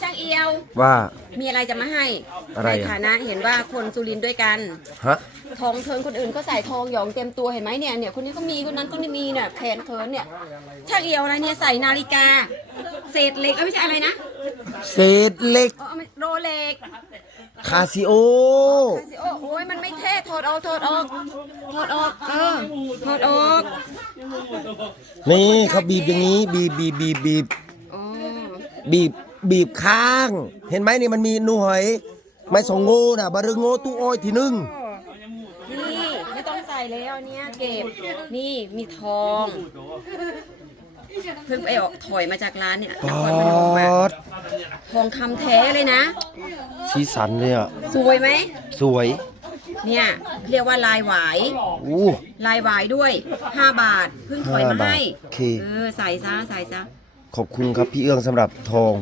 ช่างเอียว ว่า มีอะไรจะมาให้อะไรในอะ ฐานะเห็นว่าคนสุรินทร์ด้วยกันฮะทองเทิงคนอื่นก็ใส่ทองหยองเต็มตัวเห็นไหมเนี่ยเนี่ยคนนี้ก็มีคนนั้นก็มีเนี่ยแขนเขินเนี่ยช่างเอียวอะไรเนี่ยใส่นาฬิกา เศษเหล็กเอ้ยไม่ใช่อะไรนะเศษเหล็กเออโรเล็กคาซิโอ โอ้โอ้ยมันไม่เท่ถอดออกถอดออกถอดออกเออถอดออกนี่เขาบีบอย่างนี้ บีบบีบบีบบีบอ๋อบีบ บีบข้าง เห็นไหมนี่มันมีหนูหอย ไม่สองโง่น่ะบารึงโง่ตู้อ้อยทีหนึง นี่ไม่ต้องใส่แล้วเนี่ยเก็บ นี่มีทอง เพิ่งไปออกถอยมาจากร้านเนี่ยนปคอรพนมมาดทองคำแท้เลยนะ สีสันเลยอะ สวยไหม สวยเนี่ยเรียกว่าลายหวาย อู้ ลายหวายด้วย 5 บาท เพิ่งถอยมาห้าบาทให้โอเค เออใส่ซะใส่ซะ ขอบคุณครับพี่เอื้องสำหรับทอง